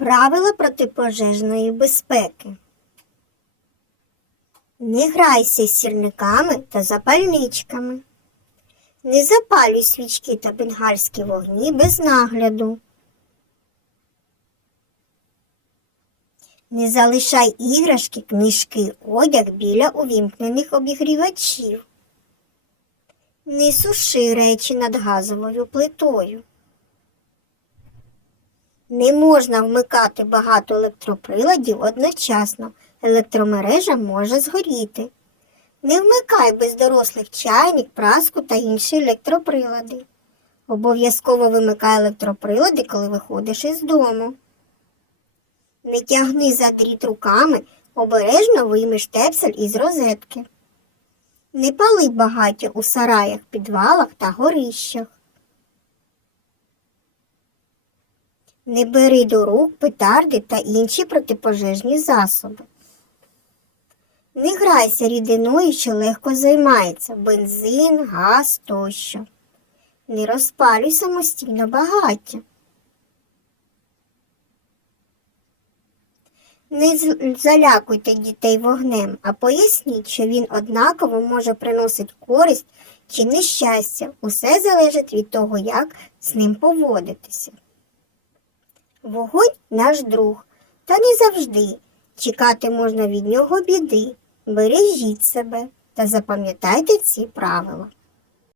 Правила протипожежної безпеки. Не грайся з сірниками та запальничками. Не запалюй свічки та бенгальські вогні без нагляду. Не залишай іграшки, книжки, одяг біля увімкнених обігрівачів. Не суши речі над газовою плитою. Не можна вмикати багато електроприладів одночасно. Електромережа може згоріти. Не вмикай без дорослих чайник, праску та інші електроприлади. Обов'язково вимикай електроприлади, коли виходиш із дому. Не тягни за дріт руками, обережно вийми штепсель із розетки. Не пали багаття у сараях, підвалах та горищах. Не бери до рук петарди та інші протипожежні засоби. Не грайся рідиною, що легко займається бензин, газ тощо. Не розпалюй самостійно багаття. Не залякуйте дітей вогнем, а поясніть, що він однаково може приносити користь чи нещастя. Усе залежить від того, як з ним поводитися. Вогонь наш друг, та не завжди. Чекати можна від нього біди. Бережіть себе та запам'ятайте ці правила.